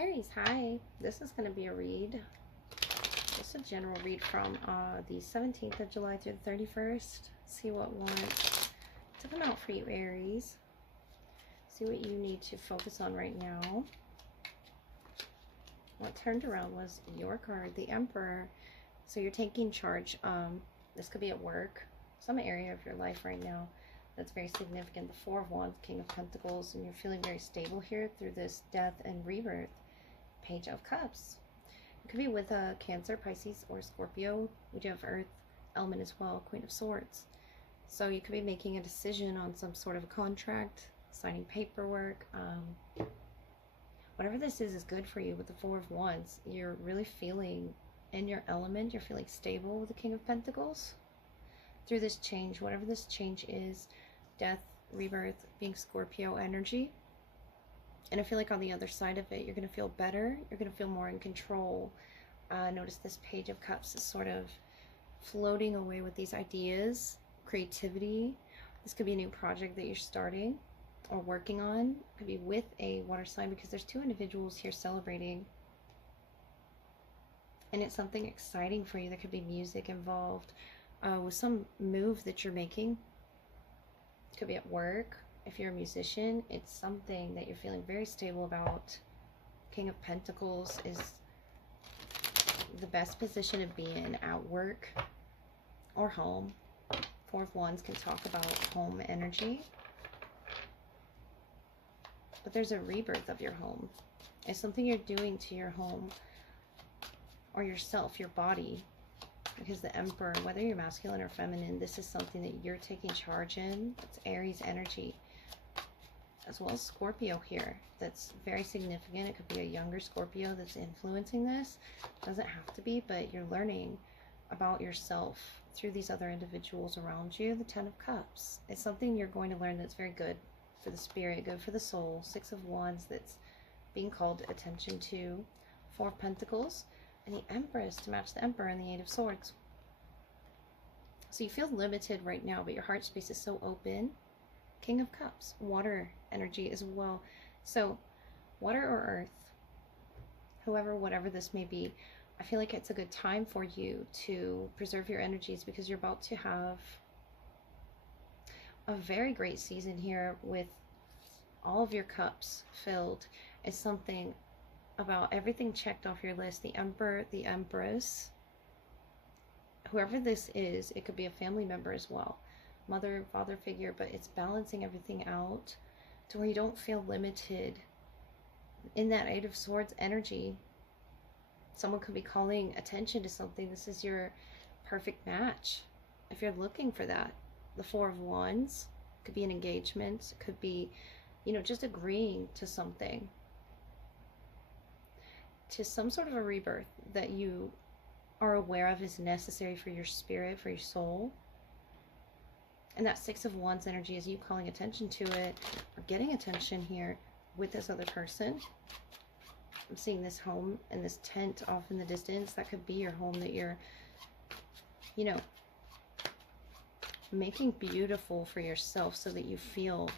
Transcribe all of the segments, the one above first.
Aries, hi. This is going to be a read. Just a general read from the 17th of July through the 31st. See what wants to come out for you, Aries. See what you need to focus on right now. What turned around was your card, the Emperor. So you're taking charge. This could be at work, some area of your life right now that's very significant. The Four of Wands, King of Pentacles, and you're feeling very stable here through this death and rebirth. Page of Cups. It could be with a Cancer, Pisces, or Scorpio. We do have Earth element as well, Queen of Swords. So you could be making a decision on some sort of a contract, signing paperwork. Whatever this is good for you with the Four of Wands. You're really feeling in your element. You're feeling stable with the King of Pentacles. Through this change, whatever this change is, death, rebirth, being Scorpio energy. And I feel like on the other side of it, you're going to feel better. You're going to feel more in control. Notice this Page of Cups is sort of floating away with these ideas, creativity. This could be a new project that you're starting or working on. It could be with a water sign because there's two individuals here celebrating. And it's something exciting for you. There could be music involved with some move that you're making. It could be at work. If you're a musician, it's something that you're feeling very stable about. King of Pentacles is the best position to be in at work or home. Four of Wands can talk about home energy. But there's a rebirth of your home. It's something you're doing to your home or yourself, your body. Because the Emperor, whether you're masculine or feminine, this is something that you're taking charge in. It's Aries energy. As well as Scorpio here. That's very significant. It could be a younger Scorpio that's influencing this. It doesn't have to be, but you're learning about yourself through these other individuals around you. The Ten of Cups. It's something you're going to learn that's very good for the spirit, good for the soul. Six of Wands that's being called attention to. Four of Pentacles. And the Empress to match the Emperor and the Eight of Swords. So you feel limited right now, but your heart space is so open. King of Cups, water energy as well. So water or earth, whoever, whatever this may be, I feel like it's a good time for you to preserve your energies because you're about to have a very great season here with all of your cups filled. It's something about everything checked off your list. The Emperor, the Empress, whoever this is, it could be a family member as well. Mother, father figure, but it's balancing everything out to where you don't feel limited in that Eight of Swords energy. Someone could be calling attention to something. This is your perfect match if you're looking for that. The Four of Wands could be an engagement, could be, you know, just agreeing to something, to some sort of a rebirth that you are aware of is necessary for your spirit, for your soul. And that Six of Wands energy is you calling attention to it or getting attention here with this other person. I'm seeing this home and this tent off in the distance. That could be your home that you're, you know, making beautiful for yourself so that you feel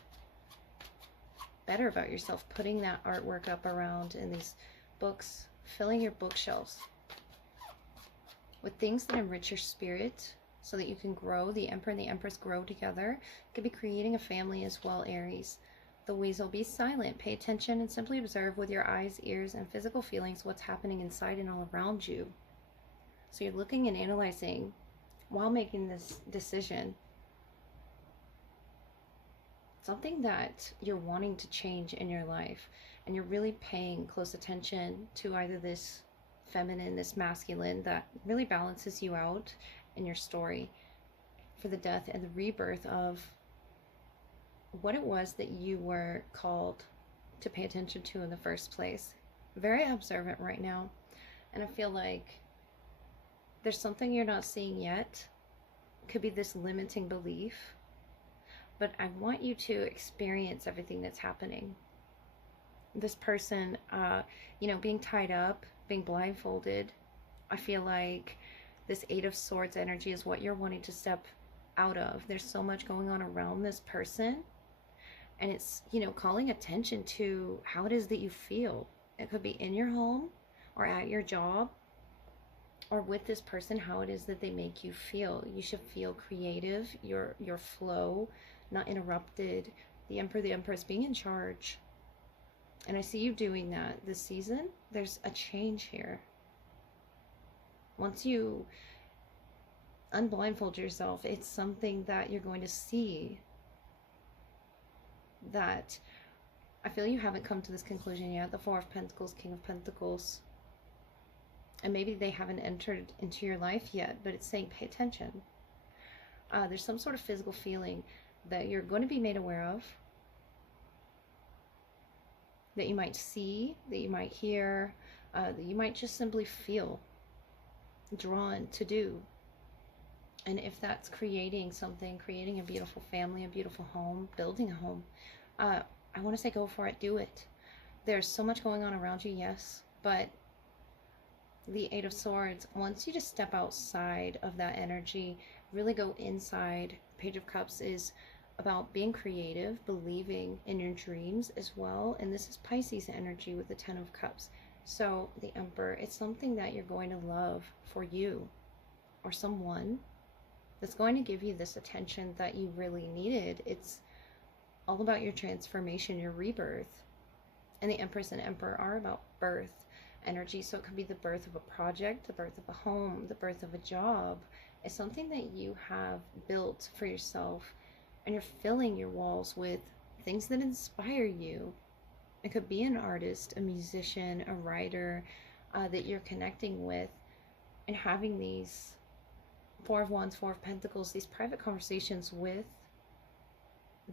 better about yourself. Putting that artwork up around in these books, filling your bookshelves with things that enrich your spirit, so that you can grow. The Emperor and the Empress grow together. You could be creating a family as well, Aries. The Weasel, be silent. Pay attention and simply observe with your eyes, ears, and physical feelings what's happening inside and all around you. So you're looking and analyzing while making this decision. Something that you're wanting to change in your life. And you're really paying close attention to either this feminine, this masculine that really balances you out in your story for the death and the rebirth of what it was that you were called to pay attention to in the first place. Very observant right now. And I feel like there's something you're not seeing yet. Could be this limiting belief. But I want you to experience everything that's happening. This person, you know, being tied up, being blindfolded. I feel like this Eight of Swords energy is what you're wanting to step out of. There's so much going on around this person. And it's, you know, calling attention to how it is that you feel. It could be in your home or at your job or with this person, how it is that they make you feel. You should feel creative, your flow, not interrupted. The Emperor, the Empress being in charge. And I see you doing that this season. There's a change here. Once you unblindfold yourself, it's something that you're going to see that I feel you haven't come to this conclusion yet. The Four of Pentacles, King of Pentacles. And maybe they haven't entered into your life yet, but it's saying pay attention. There's some sort of physical feeling that you're going to be made aware of, that you might see, that you might hear, that you might just simply feel drawn to do. And if that's creating something, creating a beautiful family, a beautiful home, building a home, I want to say go for it, do it. There's so much going on around you, yes, but the Eight of Swords wants you to step outside of that energy, really go inside. Page of Cups is about being creative, believing in your dreams as well. And this is Pisces energy with the Ten of Cups. So the Emperor, it's something that you're going to love for you or someone that's going to give you this attention that you really needed. It's all about your transformation, your rebirth. And the Empress and Emperor are about birth energy. So it could be the birth of a project, the birth of a home, the birth of a job. It's something that you have built for yourself, and you're filling your walls with things that inspire you. It could be an artist, a musician, a writer that you're connecting with, and having these Four of Wands, Four of Pentacles, these private conversations with,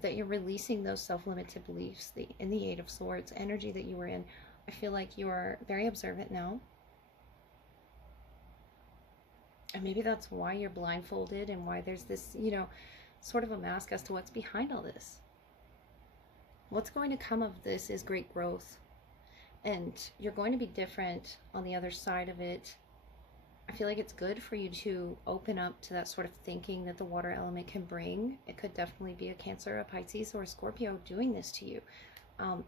that you're releasing those self-limited beliefs, in the Eight of Swords energy that you were in. I feel like you are very observant now. And maybe that's why you're blindfolded and why there's this, sort of a mask as to what's behind all this. What's going to come of this is great growth. And you're going to be different on the other side of it. I feel like it's good for you to open up to that sort of thinking that the water element can bring. It could definitely be a Cancer, a Pisces, or a Scorpio doing this to you,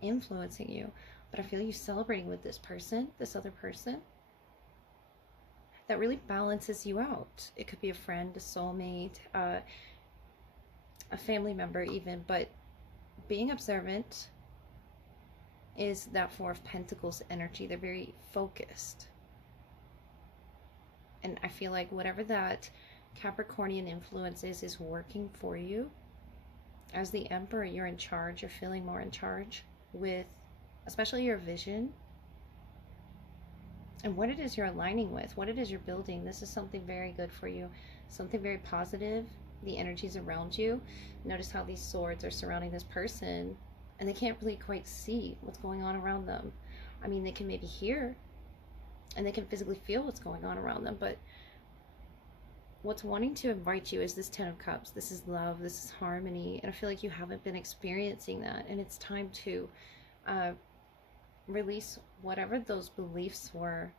influencing you. But I feel you celebrating with this person, this other person, that really balances you out. It could be a friend, a soulmate, a family member even, but being observant is that Four of Pentacles energy. They're very focused. And I feel like whatever that Capricornian influence is working for you. As the Emperor, you're in charge. You're feeling more in charge with especially your vision and what it is you're aligning with, what it is you're building. This is something very good for you, something very positive. The energies around you. Notice how these swords are surrounding this person and they can't really quite see what's going on around them. I mean, they can maybe hear and they can physically feel what's going on around them, but what's wanting to invite you is this Ten of Cups. This is love, this is harmony, and I feel like you haven't been experiencing that, and it's time to release whatever those beliefs were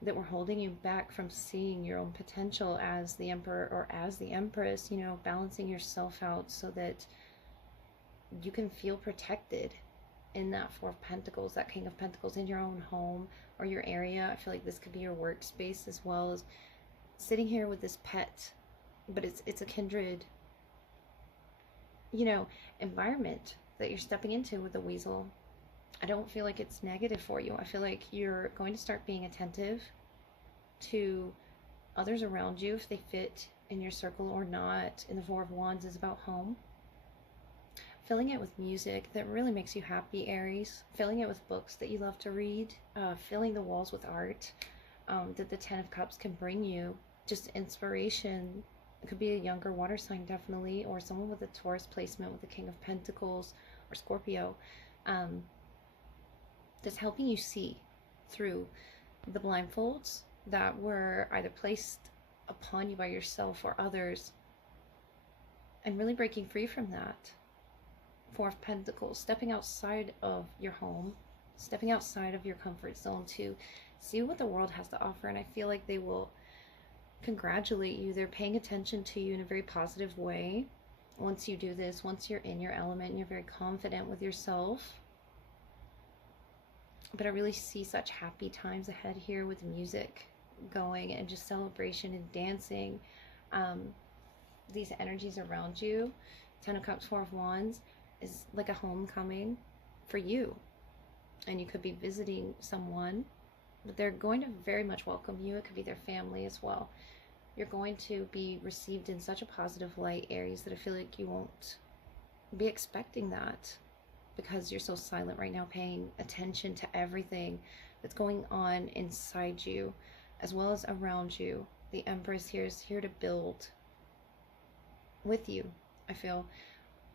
that were holding you back from seeing your own potential as the Emperor or as the Empress, balancing yourself out so that you can feel protected in that Four of Pentacles, that King of Pentacles, in your own home or your area. I feel like this could be your workspace as well as sitting here with this pet, but it's a kindred, environment that you're stepping into with the weasel. I don't feel like it's negative for you. I feel like you're going to start being attentive to others around you, if they fit in your circle or not. And the Four of Wands is about home. Filling it with music that really makes you happy, Aries. Filling it with books that you love to read. Filling the walls with art that the Ten of Cups can bring you. Just inspiration. It could be a younger water sign, definitely, or someone with a Taurus placement with the King of Pentacles or Scorpio. That's helping you see through the blindfolds that were either placed upon you by yourself or others, and really breaking free from that. Four of Pentacles, stepping outside of your home, stepping outside of your comfort zone to see what the world has to offer. And I feel like they will congratulate you. They're paying attention to you in a very positive way. Once you do this, once you're in your element and you're very confident with yourself, But I really see such happy times ahead here with music going and just celebration and dancing. Um, these energies around you, 10 of Cups, 4 of Wands, is like a homecoming for you. And you could be visiting someone, but they're going to very much welcome you. It could be their family as well. You're going to be received in such a positive light, Aries, that I feel like you won't be expecting that, because you're so silent right now, paying attention to everything that's going on inside you as well as around you. The Empress here is here to build with you, I feel,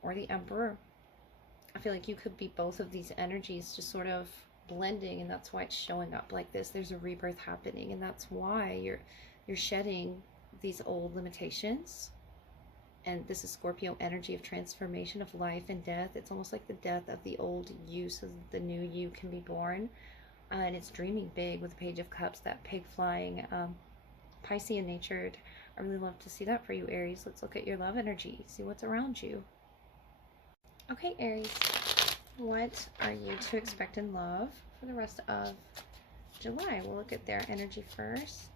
or the Emperor. I feel like you could be both of these energies just sort of blending, and that's why it's showing up like this. There's a rebirth happening, and that's why you're shedding these old limitations. And this is Scorpio energy of transformation, of life and death. It's almost like the death of the old you so that the new you can be born. And it's dreaming big with the Page of Cups, that pig flying, Piscean natured. I really love to see that for you, Aries. Let's look at your love energy, see what's around you. Okay, Aries, what are you to expect in love for the rest of July? We'll look at their energy first.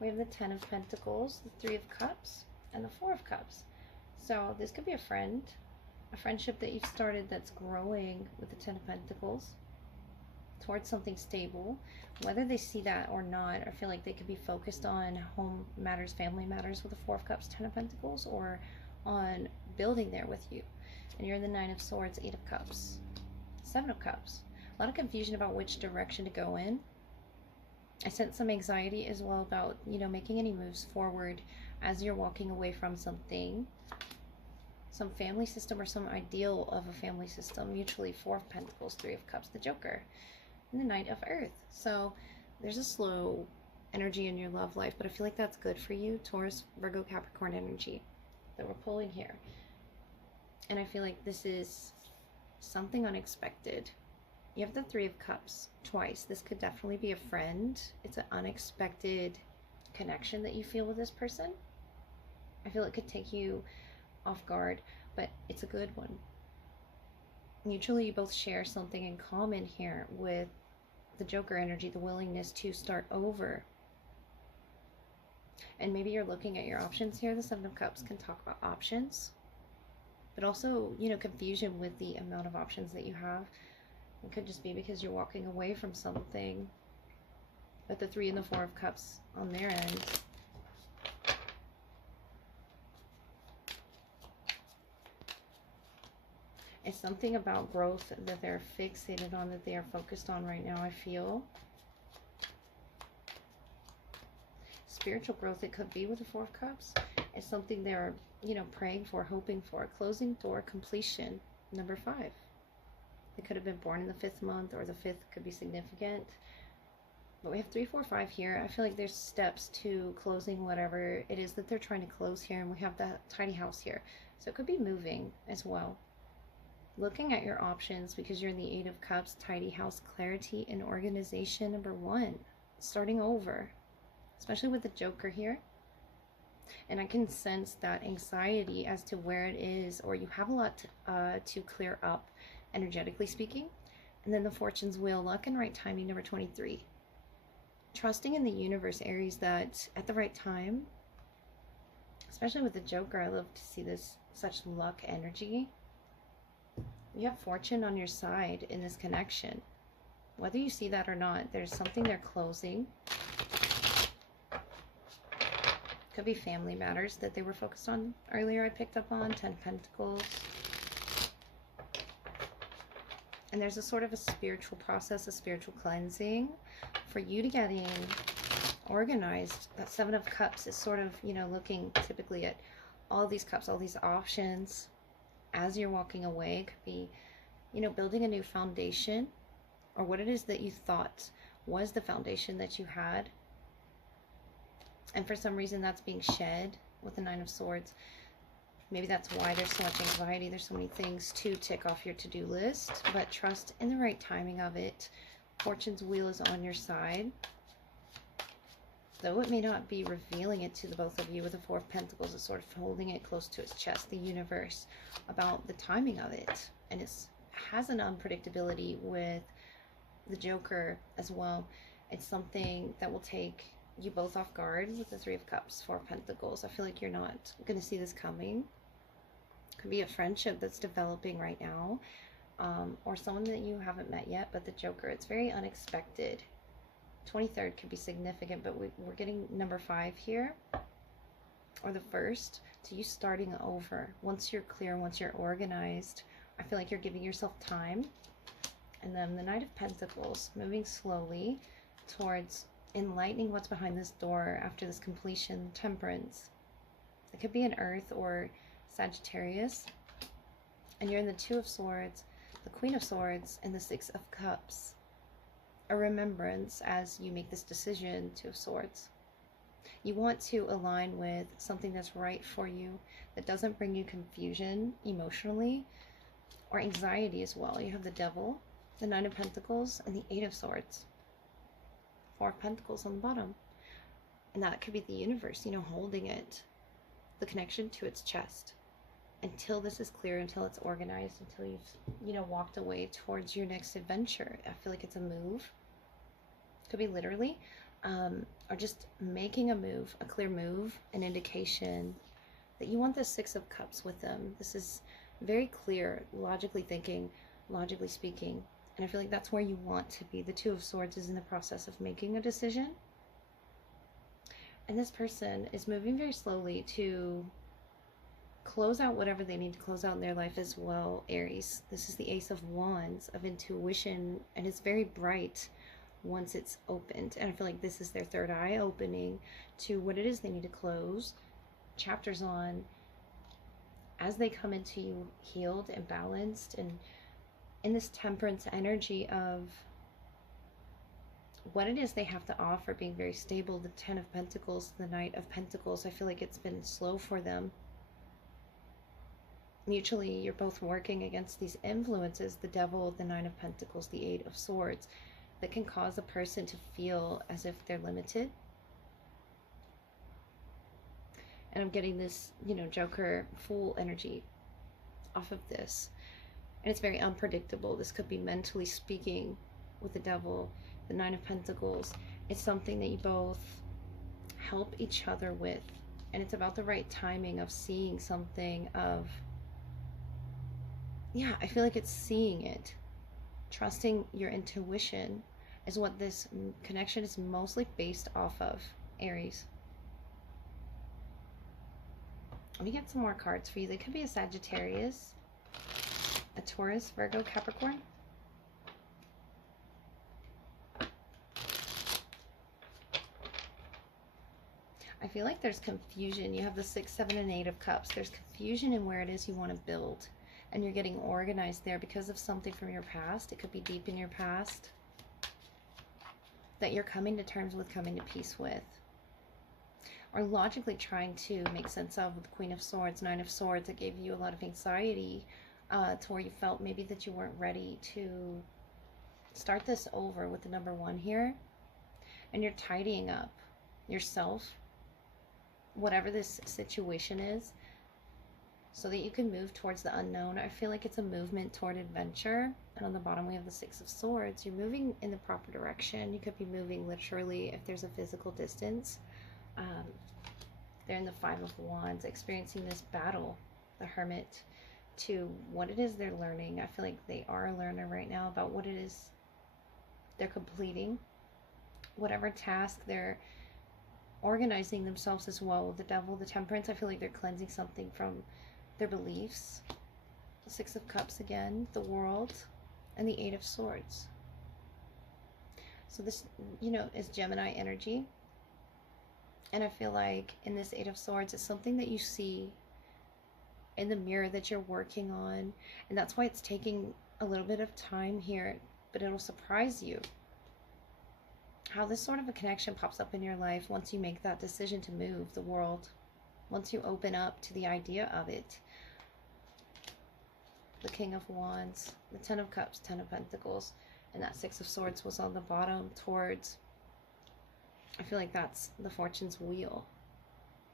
We have the 10 of Pentacles, the 3 of Cups, and the 4 of Cups. So this could be a friend, a friendship that you've started that's growing with the 10 of Pentacles towards something stable. Whether they see that or not, I feel like they could be focused on home matters, family matters with the 4 of Cups, 10 of Pentacles, or on building there with you. And you're in the 9 of Swords, 8 of Cups, 7 of Cups. A lot of confusion about which direction to go in. I sense some anxiety as well about, making any moves forward as you're walking away from something, some family system or some ideal of a family system. Mutually, 4 of Pentacles, 3 of Cups, the Joker, and the Knight of Earth. So there's a slow energy in your love life, but I feel like that's good for you, Taurus, Virgo, Capricorn energy that we're pulling here. And I feel like this is something unexpected. You have the 3 of Cups twice. This could definitely be a friend. It's an unexpected connection that you feel with this person. I feel it could take you off guard, but it's a good one. Mutually, you both share something in common here with the Joker energy, the willingness to start over. And maybe you're looking at your options here. The 7 of Cups can talk about options, but also, confusion with the amount of options that you have. It could just be because you're walking away from something. But the 3 and the 4 of Cups on their end, it's something about growth that they're fixated on, that they are focused on right now, I feel. Spiritual growth, it could be with the 4 of Cups. It's something they're, praying for, hoping for. Closing door, completion, number 5. They could have been born in the 5th month, or the 5th could be significant. But we have 3, 4, 5 here. I feel like there's steps to closing whatever it is that they're trying to close here. And we have that tiny house here. So it could be moving as well. Looking at your options, because you're in the 8 of Cups, tidy house, clarity, and organization, number 1. Starting over, especially with the Joker here. And I can sense that anxiety as to where it is, or you have a lot to clear up, energetically speaking. And then the Fortune's Wheel, luck and right timing, number 23. Trusting in the universe, Aries, that at the right time, especially with the Joker, I love to see this, such luck energy. You have fortune on your side in this connection. Whether you see that or not, there's something they're closing. Could be family matters that they were focused on earlier. I picked up on 10 Pentacles. And there's a sort of a spiritual process, a spiritual cleansing for you to getting organized. That 7 of Cups is sort of, looking typically at all these cups, all these options as you're walking away. It could be, building a new foundation, or what it is that you thought was the foundation that you had. And for some reason that's being shed with the 9 of Swords. Maybe that's why there's so much anxiety. There's so many things to tick off your to-do list, but trust in the right timing of it. Fortune's Wheel is on your side. Though it may not be revealing it to the both of you, with the 4 of Pentacles, it's sort of holding it close to its chest, the universe, about the timing of it. And it has an unpredictability with the Joker as well. It's something that will take you both off guard with the Three of Cups, Four of Pentacles. I feel like you're not going to see this coming. Could be a friendship that's developing right now, or someone that you haven't met yet. But the Joker, it's very unexpected. 23rd could be significant, but we're getting number 5 here, or the first, to you starting over. Once you're clear, once you're organized, I feel like you're giving yourself time. And then the Knight of Pentacles, moving slowly towards enlightening what's behind this door after this completion. Temperance. It could be an Earth or Sagittarius. And you're in the Two of Swords, the Queen of Swords, and the Six of Cups. A remembrance as you make this decision, Two of Swords. You want to align with something that's right for you, that doesn't bring you confusion emotionally or anxiety as well. You have the Devil, the Nine of Pentacles, and the Eight of Swords. Four of Pentacles on the bottom. And that could be the universe, you know, holding it, the connection to its chest. Until this is clear, until it's organized, until you've, you know, walked away towards your next adventure. I feel like it's a move. Could be literally, or just making a move, a clear move, an indication that you want the Six of Cups with them. This is very clear, logically thinking, logically speaking. And I feel like that's where you want to be. The Two of Swords is in the process of making a decision. And this person is moving very slowly to close out whatever they need to close out in their life as well, Aries. This is the Ace of Wands, of intuition, and it's very bright once it's opened. And I feel like this is their third eye opening to what it is they need to close chapters on as they come into you healed and balanced, and in this temperance energy of what it is they have to offer, being very stable. The Ten of Pentacles, the Knight of Pentacles, I feel like it's been slow for them. Mutually, you're both working against these influences, the Devil, the Nine of Pentacles, the Eight of Swords, that can cause a person to feel as if they're limited. And I'm getting this, you know, Joker Fool energy off of this. And it's very unpredictable. This could be mentally speaking with the Devil, the Nine of Pentacles. It's something that you both help each other with. And it's about the right timing of seeing something of, yeah, I feel like it's seeing it. Trusting your intuition is what this connection is mostly based off of, Aries. Let me get some more cards for you. They could be a Sagittarius, a Taurus, Virgo, Capricorn. I feel like there's confusion. You have the 6, 7, and 8 of Cups. There's confusion in where it is you want to build. And you're getting organized there because of something from your past. It could be deep in your past that you're coming to terms with, coming to peace with. Or logically trying to make sense of with the Queen of Swords, Nine of Swords. That gave you a lot of anxiety to where you felt maybe that you weren't ready to start this over with the number 1 here. And you're tidying up yourself, whatever this situation is, so that you can move towards the unknown. I feel like it's a movement toward adventure. And on the bottom we have the 6 of Swords. You're moving in the proper direction. You could be moving literally if there's a physical distance. They're in the 5 of Wands, experiencing this battle, the Hermit, to what it is they're learning. I feel like they are a learner right now about what it is they're completing. Whatever task they're organizing themselves as well. With the Devil, the Temperance, I feel like they're cleansing something from their beliefs. The 6 of Cups again, the World, and the 8 of Swords. So this, you know, is Gemini energy. And I feel like in this 8 of Swords, it's something that you see in the mirror that you're working on. And that's why it's taking a little bit of time here, but it'll surprise you how this sort of a connection pops up in your life once you make that decision to move the world. Once you open up to the idea of it. The King of Wands, the 10 of Cups, 10 of Pentacles, and that 6 of Swords was on the bottom towards, I feel like that's the fortune's wheel.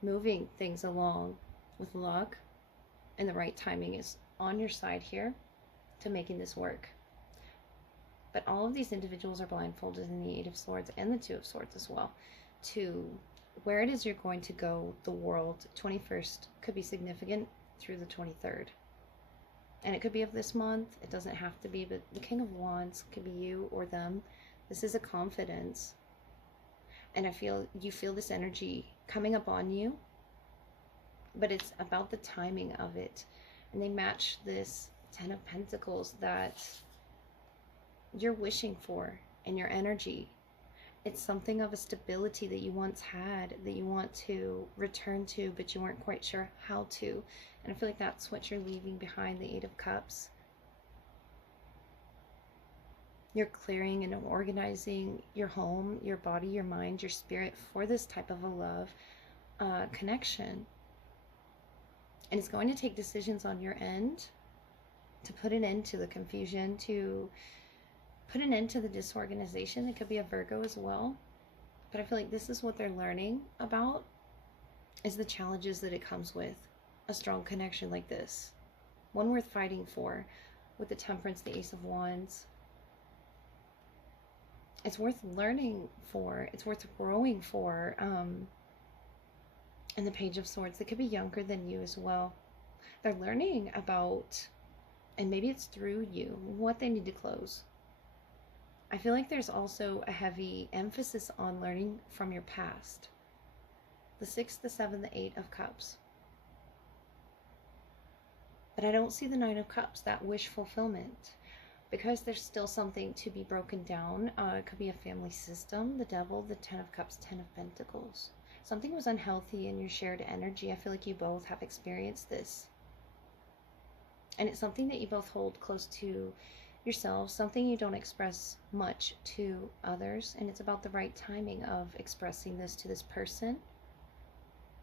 Moving things along with luck, and the right timing is on your side here to making this work. But all of these individuals are blindfolded in the Eight of Swords and the Two of Swords as well, to where it is you're going to go. The world, 21st could be significant through the 23rd. And it could be of this month. It doesn't have to be, but the King of Wands could be you or them. This is a confidence. And you feel this energy coming up on you, but it's about the timing of it. And they match this Ten of Pentacles that you're wishing for in your energy. It's something of a stability that you once had, that you want to return to, but you weren't quite sure how to. And I feel like that's what you're leaving behind, the Eight of Cups. You're clearing and organizing your home, your body, your mind, your spirit for this type of a love connection. And it's going to take decisions on your end to put an end to the confusion, to put an end to the disorganization. It could be a Virgo as well. But I feel like this is what they're learning about, is the challenges that it comes with a strong connection like this. One worth fighting for, with the Temperance, the Ace of Wands. It's worth learning for. It's worth growing for. And the Page of Swords, they could be younger than you as well. They're learning about, and maybe it's through you, what they need to close. I feel like there's also a heavy emphasis on learning from your past. The 6, the 7, the 8 of Cups. But I don't see the 9 of Cups, that wish fulfillment, because there's still something to be broken down. It could be a family system, the Devil, the 10 of Cups, 10 of Pentacles. Something was unhealthy in your shared energy. I feel like you both have experienced this. And it's something that you both hold close to yourselves, something you don't express much to others. And it's about the right timing of expressing this to this person.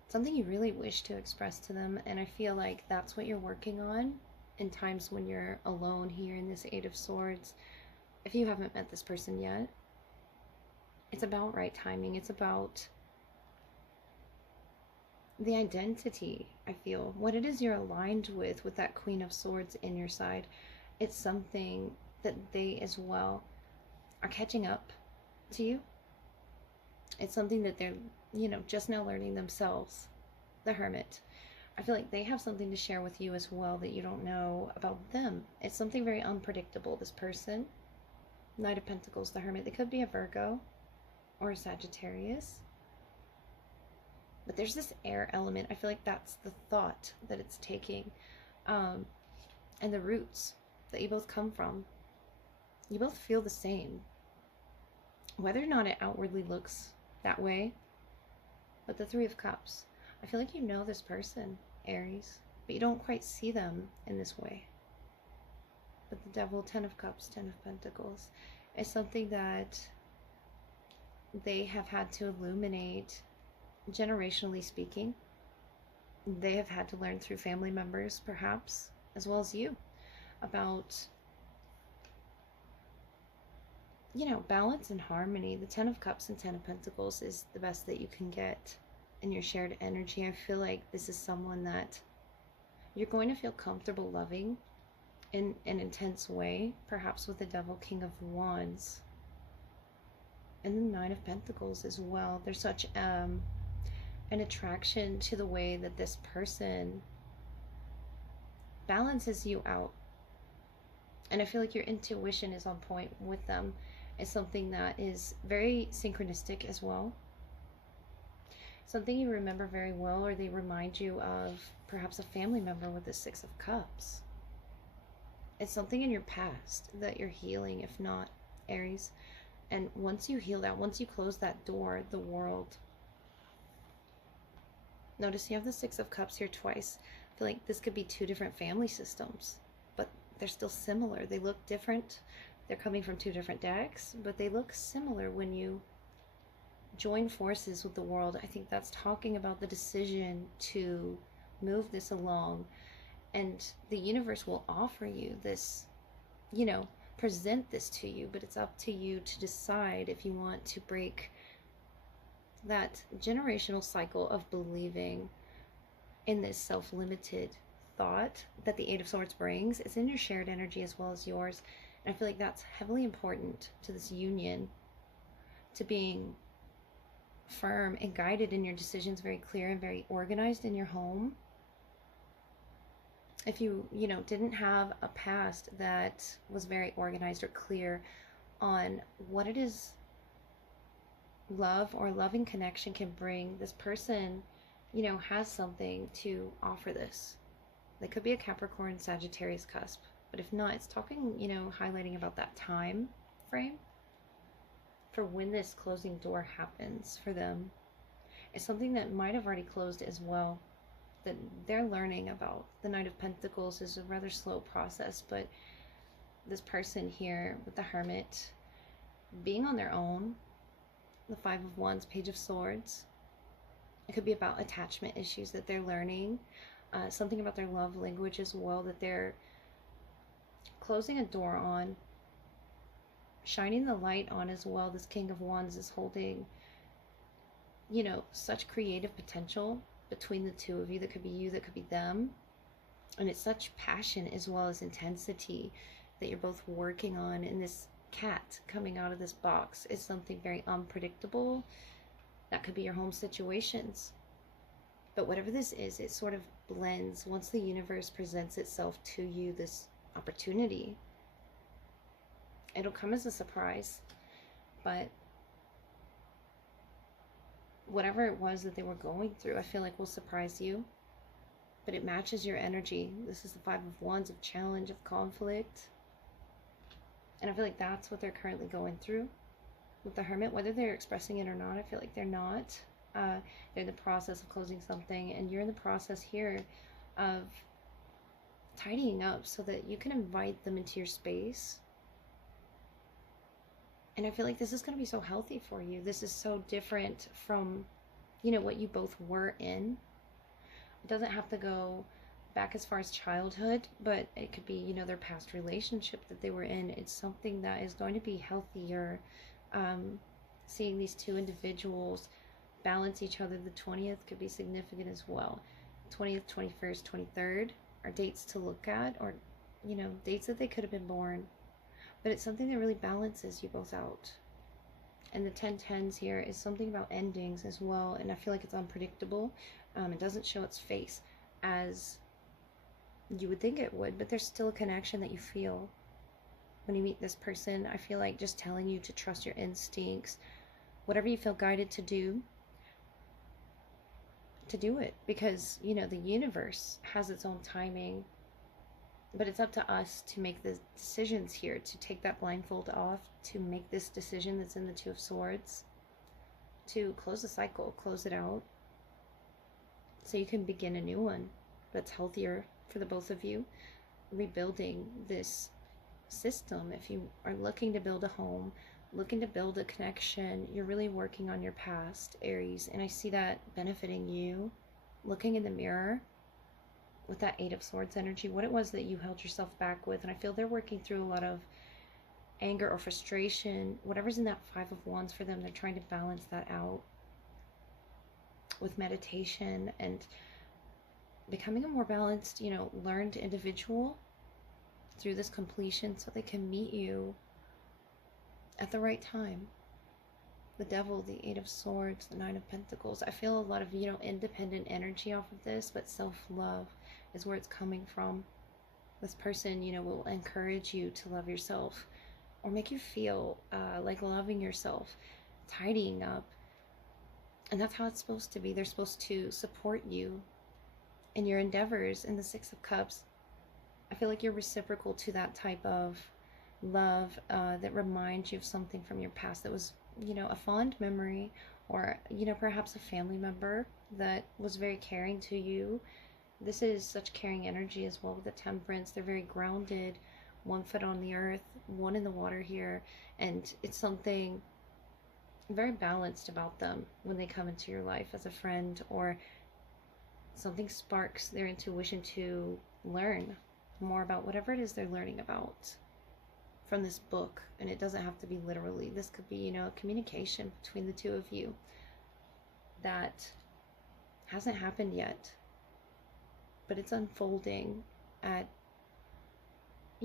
Something you really wish to express to them. And I feel like that's what you're working on in times when you're alone here in this Eight of Swords. If you haven't met this person yet, it's about right timing. It's about the identity, I feel. What it is you're aligned with that Queen of Swords in your side. It's something that they as well are catching up to you. It's something that they're, just now learning themselves. The Hermit. I feel like they have something to share with you as well that you don't know about them. It's something very unpredictable, this person. Knight of Pentacles, the Hermit. They could be a Virgo or a Sagittarius. But there's this air element. I feel like that's the thought that it's taking. And the roots that you both come from. You both feel the same. Whether or not it outwardly looks that way. But the Three of Cups. I feel like you know this person, Aries. But you don't quite see them in this way. But the Devil, 10 of Cups, 10 of Pentacles, is something that they have had to illuminate. Generationally speaking, they have had to learn through family members, perhaps, as well as you, about, balance and harmony. The 10 of Cups and 10 of Pentacles is the best that you can get in your shared energy. I feel like this is someone that you're going to feel comfortable loving in an intense way, perhaps with the Devil, King of Wands, and the 9 of Pentacles as well. There's such an attraction to the way that this person balances you out. And I feel like your intuition is on point with them. It's something that is very synchronistic as well. Something you remember very well, or they remind you of perhaps a family member with the 6 of Cups. It's something in your past that you're healing, if not, Aries. And once you heal that, once you close that door, the world. Notice you have the 6 of Cups here twice. I feel like this could be 2 different family systems, but they're still similar. They look different. They're coming from 2 different decks, but they look similar when you join forces with the world. I think that's talking about the decision to move this along, and the universe will offer you this, present this to you, but it's up to you to decide if you want to break that generational cycle of believing in this self-limited thought that the 8 of Swords brings. It's in your shared energy as well as yours. And I feel like that's heavily important to this union, to being firm and guided in your decisions, very clear and very organized in your home. If you, didn't have a past that was very organized or clear on what it is love or loving connection can bring, this person, has something to offer this. They could be a Capricorn, Sagittarius cusp. But if not, it's talking, highlighting about that time frame for when this closing door happens for them. It's something that might have already closed as well, that they're learning about. The Knight of Pentacles is a rather slow process, but this person here with the Hermit being on their own, the Five of Wands, Page of Swords, it could be about attachment issues that they're learning, something about their love language as well that they're closing a door on, shining the light on as well. This King of Wands is holding, such creative potential between the two of you. That could be you, that could be them. And it's such passion as well as intensity that you're both working on. And this cat coming out of this box is something very unpredictable. That could be your home situations. But whatever this is, it sort of blends once the universe presents itself to you, this opportunity. It'll come as a surprise, but whatever it was that they were going through, I feel like will surprise you. But it matches your energy. This is the Five of Wands, of challenge, of conflict. And I feel like that's what they're currently going through with the Hermit. Whether they're expressing it or not, I feel like they're not. They're in the process of closing something, and you're in the process here of tidying up so that you can invite them into your space. And I feel like this is going to be so healthy for you. This is so different from, what you both were in. It doesn't have to go back as far as childhood, but it could be, their past relationship that they were in. It's something that is going to be healthier. Seeing these two individuals balance each other. The 20th could be significant as well. 20th, 21st, 23rd are dates to look at, or, dates that they could have been born. But it's something that really balances you both out. And the 10-10s here is something about endings as well. And I feel like it's unpredictable. It doesn't show its face as you would think it would, but there's still a connection that you feel when you meet this person. I feel like just telling you to trust your instincts, whatever you feel guided to do it, because the universe has its own timing. But it's up to us to make the decisions here, to take that blindfold off, to make this decision that's in the Two of Swords, to close the cycle, close it out, so you can begin a new one that's healthier for the both of you. Rebuilding this system. If you are looking to build a home, looking to build a connection, you're really working on your past, Aries. And I see that benefiting you. Looking in the mirror with that Eight of Swords energy, what it was that you held yourself back with. And I feel they're working through a lot of anger or frustration. Whatever's in that Five of Wands for them, they're trying to balance that out with meditation and becoming a more balanced, learned individual through this completion, so they can meet you at the right time. The Devil, the Eight of Swords, the Nine of Pentacles. I feel a lot of, independent energy off of this, but self-love is where it's coming from. This person, will encourage you to love yourself, or make you feel like loving yourself, tidying up. And that's how it's supposed to be. They're supposed to support you in your endeavors. In the Six of Cups, I feel like you're reciprocal to that type of love that reminds you of something from your past that was, a fond memory, or, perhaps a family member that was very caring to you. This is such caring energy as well with the Temperance. They're very grounded, 1 foot on the earth, 1 in the water here. And it's something very balanced about them when they come into your life as a friend, or something sparks their intuition to learn more about whatever it is they're learning about from this book. And it doesn't have to be literally. This could be, a communication between the two of you that hasn't happened yet, but it's unfolding at,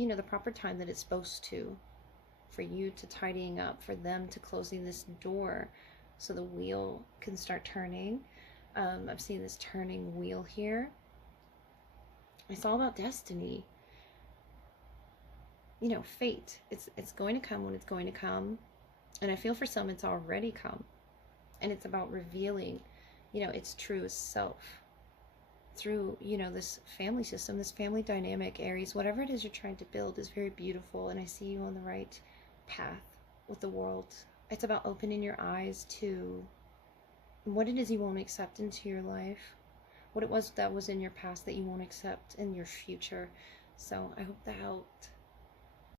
you know, the proper time that it's supposed to, for you to tidying up, for them to closing this door so the wheel can start turning. I'm seeing this turning wheel here. It's all about destiny. You know, fate. It's going to come when it's going to come. And I feel for some it's already come. And it's about revealing, you know, its true self through, you know, this family system, this family dynamic. Aries, whatever it is you're trying to build is very beautiful, and I see you on the right path with the world. It's about opening your eyes to what it is you won't accept into your life, what it was that was in your past that you won't accept in your future. So I hope that helped.